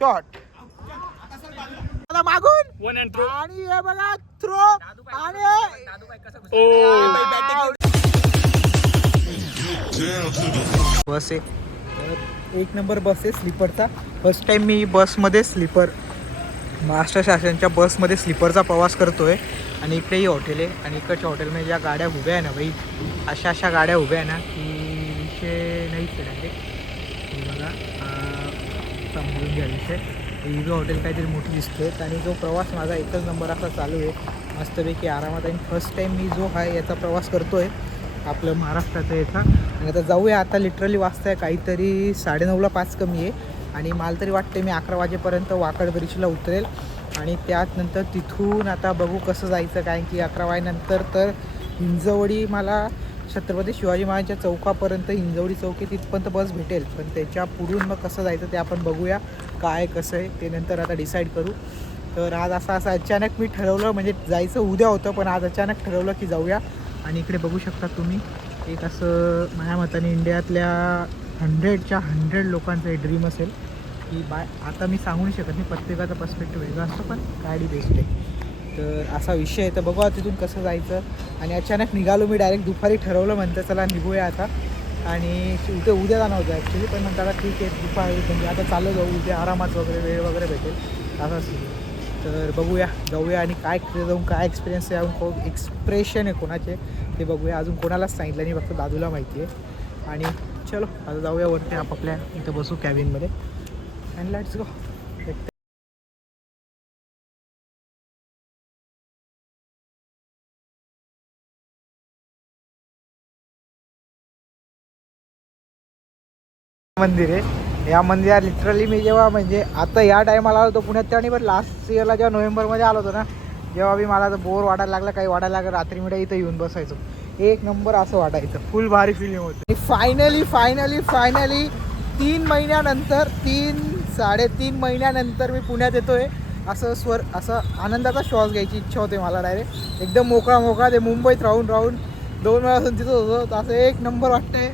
Shot मागून one and throw आणि हे बघा थ्रो आणि बस आहे एक नंबर बस आहे स्लीपरचा. फर्स्ट टाइम मी बसमध्ये स्लीपर महाराष्ट्र शासनच्या बसमध्ये स्लीपरचा प्रवास करतोय. आणि इकडेही हॉटेल आहे आणि इकडच्या हॉटेलमध्ये ज्या गाड्या उभ्या आहे ना भाई, अशा गाड्या उभ्या आहे ना की विषय नाहीच आहे डायरेक्ट. हे बघा समजून घ्या विषय. ही हॉटेल काहीतरी मोठी दिसते. आणि जो प्रवास माझा एकच नंबर असा चालू आहे मस्तपैकी आरामात. आणि फर्स्ट टाईम मी जो आहे याचा प्रवास करतो आहे आपलं महाराष्ट्राचा याचा. आणि आता जाऊया. आता लिटरली वाजता आहे काहीतरी 9:30ला 5 कमी आहे. आणि मला तरी वाटते मी 11 वाजेपर्यंत वाकड ब्रिजला उतरेल. आणि त्यानंतर तिथून आता बघू कसं जायचं. कारण की 11 वाजेनंतर तर हिंजवडी मला छत्रपती शिवाजी महाराजांच्या चौकापर्यंत हिंजवडी चौक आहे तिथपर्यंत बस भेटेल. पण त्याच्या पुढून मग कसं जायचं ते आपण बघूया. काय कसं आहे ते नंतर आता डिसाईड करू. तर आज असं अचानक मी ठरवलं, म्हणजे जायचं उद्या होतं पण आज अचानक ठरवलं की जाऊया. आणि इकडे बघू शकता तुम्ही एक असं माझ्या मताने इंडियातल्या 100 लोकांचं एक ड्रीम असेल की आता मी सांगू नाही शकत नाही, प्रत्येकाचा पर्स्पेक्टिव्ह वेगळा असतो पण गाडी बेस्ट आहे. तर असा विषय आहे. तर बघा तिथून कसं जायचं. आणि अचानक निघालो मी डायरेक्ट दुपारी ठरवलं म्हणतं चला निघूया आता. आणि उद्या जाणं होतं ॲक्च्युली पण म्हणतात आता ठीक आहे दुपारी म्हणजे आता चालू जाऊ उद्या आरामात वगैरे वेळ वगैरे भेटेल असं. तर बघूया जाऊया आणि काय जाऊन काय एक्सपिरियन्स आहे अजून एक्सप्रेशन आहे कोणाचे ते बघूया. अजून कोणालाच सांगितलं नाही, फक्त दादूला माहिती आहे. आणि चलो आता जाऊया वरती आपापल्या इथं बसू कॅबिनमध्ये अँड लेट्स गो. मंदिर आहे. या मंदिरात लिटरली मी जेव्हा म्हणजे आता या टायमाला आलो होतो पुण्यात तेव्हा पण लास्ट इयरला जेव्हा नोव्हेंबरमध्ये आलो होतो ना जेव्हा मी मला बोर वाटायला लागला काही वाटायला लागलं रात्री मी इथं येऊन बसायचो. एक नंबर असं वाटायचं फुल भारी फिलिंग होतं. फायनली 3 महिन्यानंतर 3-3.5 महिन्यानंतर मी पुण्यात येतोय. असं आनंदाचा श्वास घ्यायची इच्छा होते मला डायरेक्ट एकदम मोकळा. ते मुंबईत राहून 2 वेळासून तिथं होतो तर असं एक नंबर वाटतंय.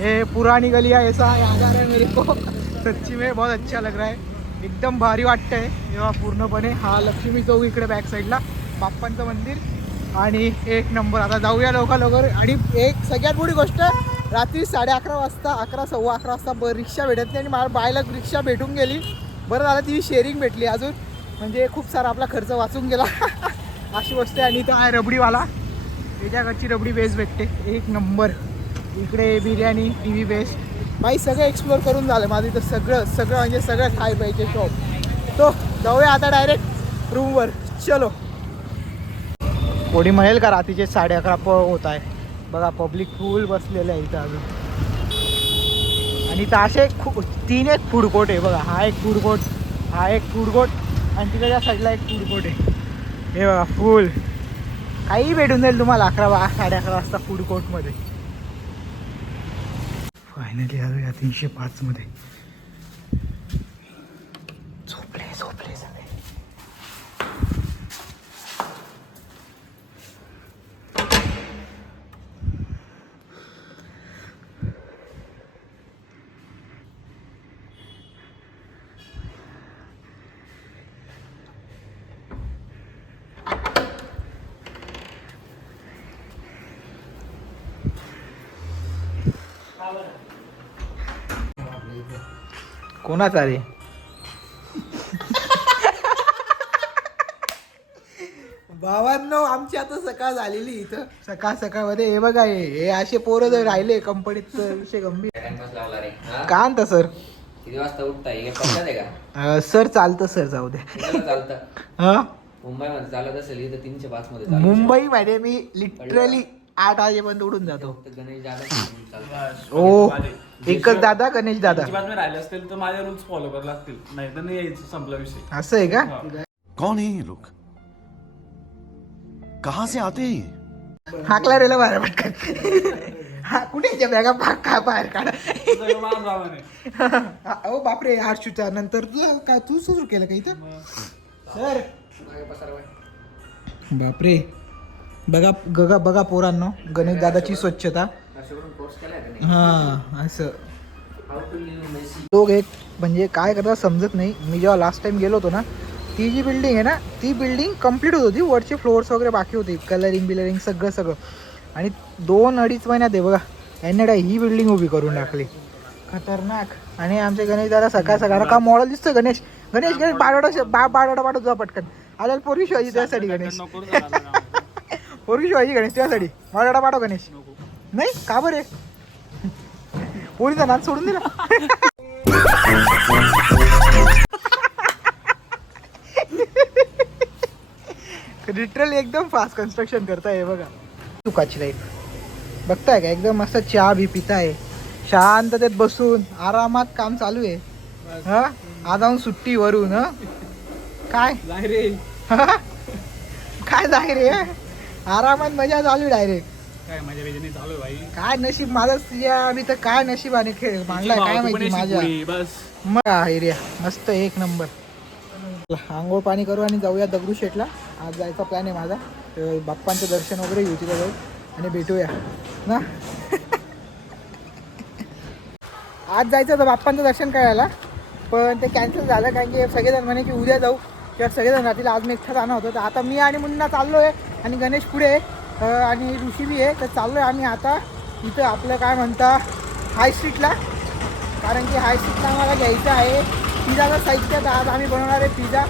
ये पुरानी गलियाँ ऐसा याद आ रहा है मेरे को. सच्ची में बहुत अच्छा लग रहा है. एकदम भारी वाटतंय जेव्हा पूर्णपणे. हा लक्ष्मी चौक इकडे बॅक साईडला बाप्पांचं मंदिर. आणि एक नंबर. आता जाऊया लवकर. आणि एक सगळ्यात मोठी गोष्ट रात्री 11:30 वाजता 11-11:15 वाजता रिक्षा भेटत नाही. आणि मला बायला रिक्षा भेटून गेली. बरं झालं ती शेअरिंग भेटली अजून म्हणजे खूप सारा आपला खर्च वाचून गेला अशी गोष्ट आहे. आणि इथं आहे रबडीवाला. त्याच्याकडची रबडी बेस्ट भेटते एक नंबर. इकडे बिर्याणी TV बेस्ट बाई सगळं एक्सप्लोअर करून झालं माझं इथं सगळं म्हणजे सगळं खाय पाहिजे शॉप. तो जाऊया आता डायरेक्ट रूमवर. चलो. कोणी म्हणेल का रात्रीचे 11:30 होत आहे. बघा पब्लिक फुल बसलेलं आहे इथं अजून. आणि इथं असे 3 फूड कोर्ट आहे बघा. हा एक फूड कोर्ट आणि तिकडच्या साईडला एक फूड कोर्ट आहे. हे बघा फुल काही भेटून जाईल तुम्हाला 11-11:30 वाजता फूड कोर्टमध्ये. फायनली आलो या 305 मध्ये. झोपले सगळे. कोणाचा रे भावांनो. आमची आता सकाळ झालेली इथं सकाळमध्ये. हे बघा हे असे पोरं जर राहिले कंपनीत तर विषय गंभीर. का आणता सर किती वाजता उठताय सर चालतं सर जाऊ दे. चालतं मुंबईमध्ये चालत असेल इथं 305 मध्ये. मुंबईमध्ये मी लिटरली 8 वाजेपर्यंत उठून जातो. गणेश दादा ओ एकच दादा गणेश दादा राहिले असतील तर माझे रूल्स फॉलो करावे लागतील नाही तर नाही यायचं संपला विषय. असं आहे का. कौन है ये लोग कहाँ से आते हैं. हाकला रेला बाहेर पटकन. हा कुठे बॅगा का बाहेर काढा. ओ बापरे 8 नंतर तुला काय तू सुरू केलं का इथं सर. बापरे बघा पोरांनो गणेश दादाची स्वच्छता. हा असं हाऊ टू लिव्ह मेसी. लोक एक म्हणजे काय करतात समजत नाही. मी जेव्हा लास्ट टाइम गेलो होतो ना, ती जी बिल्डिंग आहे ना, ती बिल्डिंग कंप्लीट होत होती. वरचे फ्लोअर्स वगैरे बाकी होते, कलरिंग सगळं. आणि 2-2.5 महिन्यात आहे बघा यांनी ही बिल्डिंग उभी करून टाकली. खतरनाक. आणि आमचे गणेश दादा सकाळ का मॉडेल दिसतं. गणेश बाडोडा पाठवतो जा पटकन. आल्याला पोरगी शिवायची त्यासाठी गणेश. पोरगी शिवायची गणेश त्यासाठी. बाडोडा पाठव गणेश. नाही का बरे पोरीचा नाच सोडून दिला. लिटरली एकदम फास्ट कन्स्ट्रक्शन करताय बघा. सुखाची लाईफ बघताय का, एकदम मस्त चहा बी पिताय, शांततेत बसून आरामात काम चालू आहे. हा आज जाऊन सुट्टी वरून काय रे काय जाय रे, आरामात मजा चालू डायरेक्ट. काय माझ्या वेदने चालू आहे भाई. काय नशीब माझं तुझ्या, मी तर काय नशिबाने खेळ मांडलाय काय माहिती माझ्या. बस मग एरिया मस्त एक नंबर. आंघोळ पाणी करू आणि जाऊया दगडूशेठला. आज जायचा प्लॅन आहे माझा. तर बाप्पांचं दर्शन वगैरे घेऊ तिथे जाऊ आणि भेटूया ना. आज जायचं होतं बाप्पांचं दर्शन करायला, पण ते कॅन्सल झालं कारण की सगळेजण म्हणे की उद्या जाऊ किंवा सगळेजण राहतील. आज मी एकटा जाणं होतं. तर आता मी आणि मुन्ना चाललो आहे आणि गणेश पुढे आहे आणि ऋषी बी आहे. तर चाललो आहे आम्ही आता इथं आपलं काय म्हणता हाय स्ट्रीटला, कारण की हाय स्ट्रीटला आम्हाला घ्यायचं आहे पिझ्झाचं साहित्य. तर आज आम्ही बनवणार आहे पिझ्झा.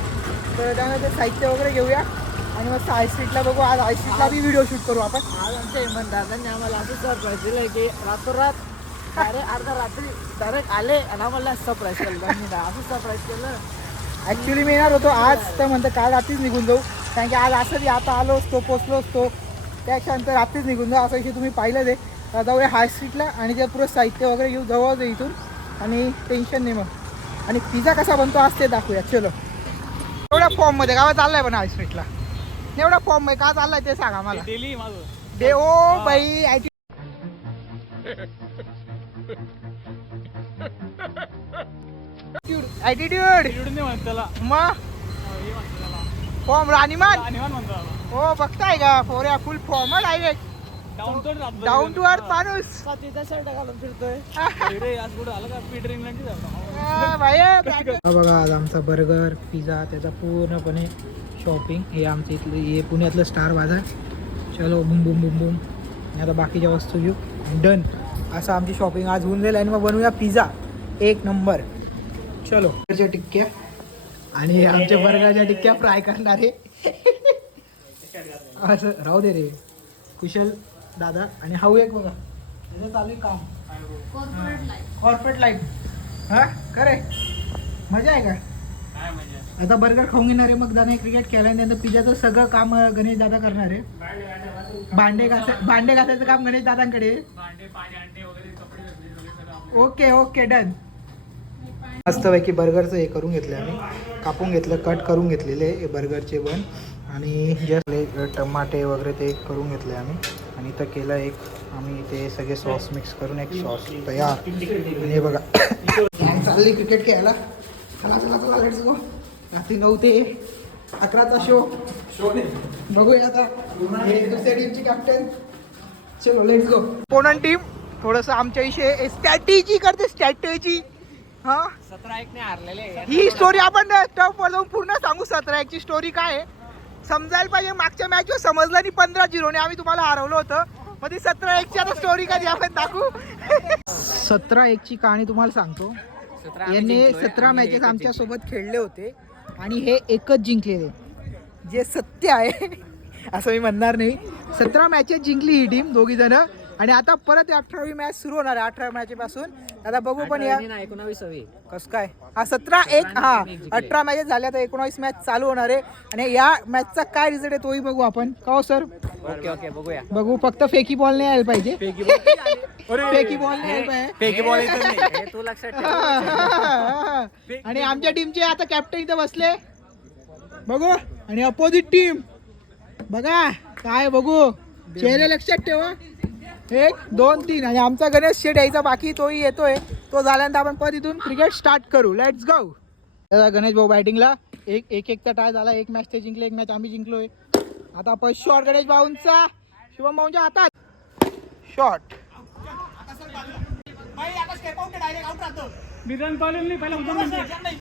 तर त्यामुळे ते साहित्य वगैरे घेऊया आणि मस्त हाय स्ट्रीटला बघू. आज हाय स्ट्रीटला बी व्हिडिओ शूट करू आपण. आज आमच्या हेमंत दादांनी आम्हाला असं सरप्राईज दिलं की रातोरात डायरेक्ट अर्धा रात्री डायरेक्ट आले आणि आम्हाला सरप्राईज केलं. त्यांनी असं सरप्राईज केलं. ॲक्च्युली मी येणार होतो आज, तर म्हणतं काल रात्रीच निघून जाऊ कारण की आज असं बी आता आलो असतो पोचलो असतो, त्याच्यानंतर रात्रीच निघून जाऊ असं विषय तुम्ही पाहिलं ते. तर जाऊया हाय स्ट्रीटला आणि ते पुरं साहित्य वगैरे घेऊ जवळ इथून आणि टेन्शन नाही मग. आणि पिझ्झा कसा बनतो आज ते दाखवूया. चलो एवढ्या फॉर्ममध्ये गावात चाललाय पण हाय स्ट्रीटला, एवढ्या फॉर्ममध्ये का चाललाय ते सांगा मला. डेली माझं दे ओ बाई ॲटिट्यूड नाही म्हणत त्याला. मग फॉर्म राणीमान अनिवान म्हणतो त्याला. हो बघताय का फोऱ्या full form direct down to earth माणूस. साथीचा शर्ट घालून फिरतोय. रे आज कुठं आलं का पीटर इंग्लंडची बघा आज आमचा बर्गर पिझ्झा त्याचा पूर्णपणे शॉपिंग. हे आमच्या इथलं हे पुण्यातलं स्टार बाजार. चलो बुम बुम बुम बुम. आता बाकीच्या वस्तू घेऊ. डन. असं आमची शॉपिंग आज होऊन जाईल आणि मग बनवूया पिझ्झा एक नंबर. चलो टिक्क्या आणि आमच्या बर्गरच्या टिक्क्या फ्राय करणारे असं राहू दे रे कुशल दादा. आणि हाऊ एक बघा त्याचं चालू आहे काम कॉर्पोरेट लाईफ. हा करे मजा आहे का. काय म्हणजे आता बर्गर खाऊन घेणार आहे, मग दादा क्रिकेट खेळल्यानंतर पिझ्झाचं सगळं काम गणेश दादा करणार आहे. भांडे घासायचं काम गणेश दादांकडे. Okay okay done. मस्तपैकी बर्गरचं हे करून घेतलं आम्ही, कापून घेतलं, कट करून घेतलेले हे बर्गरचे बन आणि जस्ट टमाटे वगैरे ते करून घेतले आम्ही. आणि इथं केलं एक आम्ही ते सगळे सॉस मिक्स करून एक सॉस तयार. आणि हे बघा चालली क्रिकेट खेळायला. चला चला चला लेट्स गो. रात्री 9 ते 11चा शो बघूया आता. हे दुसऱ्या टीमची कॅप्टन. चलो लेट्स गो. पोनन टीम थोडंसं आमच्या विषयी स्ट्रॅटेजी करते स्ट्रॅटेजी. हा 17-1 हारलेले. ही स्टोरी आपण टॉपवर जाऊन पूर्ण सांगू. 17-1 स्टोरी काय आहे समजायला पाहिजे. मागच्या मॅचवर समजलं नाही 15-0 आम्ही तुम्हाला हरवलं होतं. मग ती 17-1 आता स्टोरी कधी आपण दाखवू. 17-1 कहाणी तुम्हाला सांगतो. यांनी 17 मॅचेस आमच्या सोबत खेळले होते आणि हे एकच जिंकलेले, जे सत्य आहे असं मी म्हणणार नाही. 17 मॅचेस जिंकली ही टीम दोघी जण. आणि आता परत 18वी मॅच सुरू होणार आहे 18 मॅचेपासून. आता बघू पण या 19वी कसं काय. हा 17-1 हा 18 मॅचेस झाल्या तर 19 मॅच चालू होणार आहे. आणि या मॅचचा काय रिझल्ट आहे तोही बघू आपण. का हो सर. ओके ओके बघूया. बघू. फक्त फेकी बॉल नाही यायला पाहिजे. फेकी बॉल नाही यायला पाहिजे. फेकी बॉल येतच नाही. हे तू लक्षात ठेव. आणि आमच्या टीमचे आता कॅप्टन इथं बसले बघू. आणि अपोजिट टीम बघा काय बघू. चेहरे लक्षात ठेवा. 1 2 3. आणि आमचा गणेश शेट यायचा बाकी तोही येतोय. तो झाल्यानंतर आपण परत इथून क्रिकेट स्टार्ट करू. Let's go. गणेश भाऊ बॅटिंगला. एकचा टाय झाला. 1 मॅच ते जिंकले, 1 मॅच आम्ही जिंकलोय. आता फर्स्ट शॉट गणेश भाऊंचा. शुभम भाऊंच्या हातात शॉट.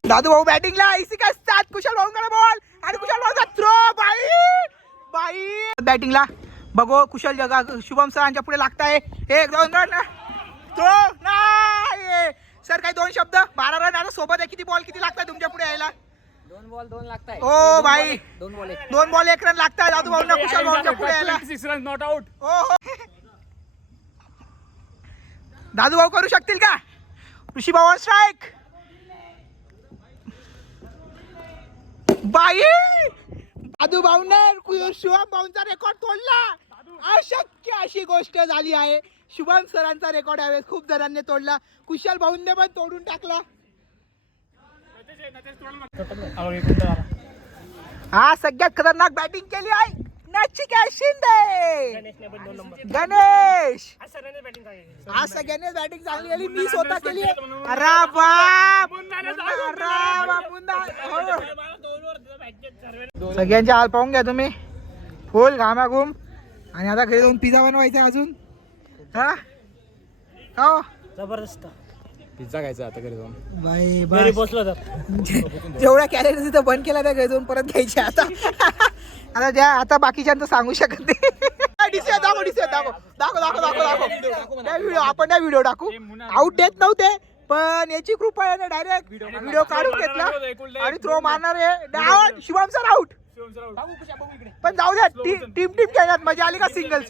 दादू भाऊ बॅटिंगला इसी का साथ कुशल भाऊंकडे बॉल आणि कुशल भाऊचा थ्रो बाई बॅटिंगला बघो कुशल जगा शुभम सरांच्या पुढे लागताय 1-2 रन थ्रो नाही सर काही 2 शब्द 12 रन आता सोबत आहे किती बॉल किती लागतात तुमच्या पुढे यायला 2 बॉल 2 लागताय ओ भाई 2 बॉल 2 बॉल 1 रन लागतात दादू भाऊंना कुशल भाऊंच्या पुढे यायला 6 रन नॉट आउट. ओ दादू भाऊ करू शकतील का ऋषी भाऊ ऑन स्ट्राईक बाई दादू भाऊने शुभम भाऊंचा रेकॉर्ड तोडला अशक्य अशी गोष्ट झाली आहे शुभम सरांचा रेकॉर्ड यावेळेस खूप जणांनी तोडला कुशल भाऊंने पण तोडून टाकला हा सगळ्यात खतरनाक बॅटिंग केली आहे नचिकेत शिंदे गणेश आज सगळ्यांनी बॅटिंग चांगली केली मी स्वतः केली अरे बाप सगळ्यांचे हाल पाहून घ्या तुम्ही फुल घामाघूम आणि आता घरी जाऊन पिझ्झा बनवायचा अजून हा हो जबरदस्त पिझ्झा खायचा आता घरी जाऊन. बाई घरी बसलो तर जेवढ्या कॅलरीज तिथं बंद केला त्या घरी जाऊन परत घ्यायच्या आता आता ज्या आता बाकीच्यांचं सांगू शकत नाही व्हिडिओ आपण नाही व्हिडिओ टाकू आउट देत नव्हते पण याची कृपा आहे ना डायरेक्ट व्हिडिओ काढून घेतला आणि थ्रो मारणार आहे आउट शुभम सर आउट पण जाऊ द्या टीम खेळण्यात मजा आली का सिंगल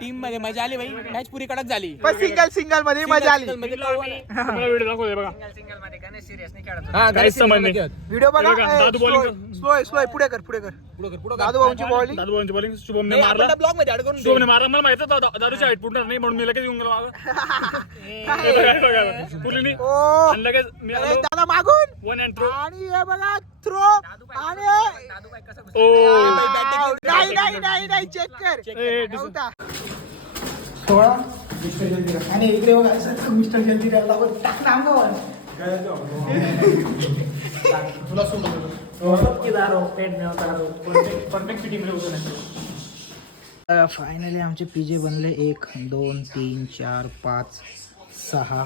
टीम मध्ये मजा आली भाई मॅच पुरी कडक झाली पण सिंगल मध्ये मजा आली व्हिडिओ बघा स्लो पुढे कर दादू भाऊंची बॉलिंग शुभमने मारला ब्लॉग मध्ये ऍड करून शुभमने मारला मला माहिती होतं दादूची हाईट पूर्ण नाही म्हणून मी लगेच येऊन गेलो पुलीनी आणि लगेच मी आलो दादा मागून 1 and throw आणि हे बघा थ्रो आणि नाही चेक कर नव्हता. 16 मिस्टर जल्दीरा आणि इकडे बघा सर मिस्टर जल्दीराला टाक ना अंगावर तुला फायनली आमचे पिजे बनले 1 2 3 4 5 6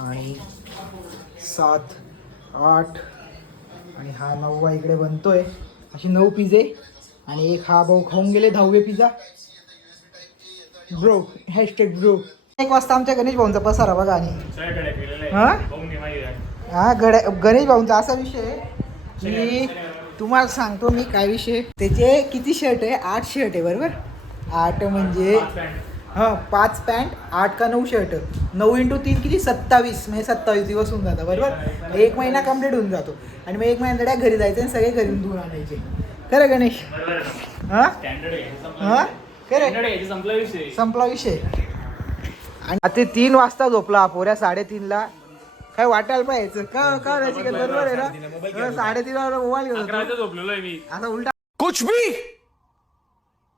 आणि 7 8 आणि हा 9वा इकडे बनतोय अशी 9 पिझे आणि एक हा भाऊ खाऊन गेले 10वे पिझ्झा ब्रो हॅशटॅग ब्रो 1 वाजता आमच्या गणेश भाऊंचा पसारा बघा आणि हा गणेश भाऊंचा असा विषय आहे की तुम्हाला सांगतो मी काय विषय त्याचे किती शर्ट आहे 8 शर्ट आहे बरोबर 8 म्हणजे हां 5 पॅन्ट 8 का 9 शर्ट 9 × 3 किती 27 म्हणजे 27 दिवस होऊन जातात बरोबर 1 महिना कंप्लीट होऊन जातो आणि मग 1 महिन्यात घरी जायचं आणि सगळे घरी धुवून आणायचे खरं गणेश हां हां खरं संपला विषय आणि आता 3 वाजता झोपला पोऱ्या 3:30ला काय वाटायला पाहिजे का बरोबर आहे ना 3:30ला मोबाईल घेऊन झोपलेलो आहे मी आता उलटा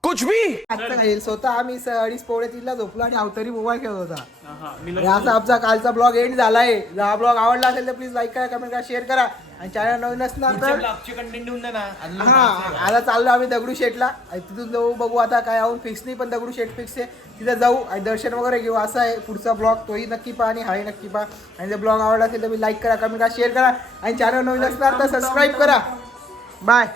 कुछ भी आता काय स्वतः आम्ही 2:30-3ला झोपलो आणि अवतरी मोबाईल खेळत होता असा आमचा कालचा ब्लॉग एंड झालाय जर हा ब्लॉग आवडला असेल तर प्लीज लाईक करा कमेंट करा शेअर करा आणि चॅनल नवीन असणार तर कंटेंट देऊन दे ना हा आता चाललो आम्ही दगडूशेठला तिथून जाऊ बघू आता काय आऊन फिक्स नाही पण दगडूशेठ फिक्स आहे तिथे जाऊ आणि दर्शन वगैरे घेऊ असा आहे पुढचा ब्लॉग तोही नक्की पहा आणि हाही नक्की पहा आणि जर ब्लॉग आवडला असेल तर मी लाईक करा कमेंट करा शेअर करा आणि चॅनल नवीन असणार तर सबस्क्राईब करा बाय.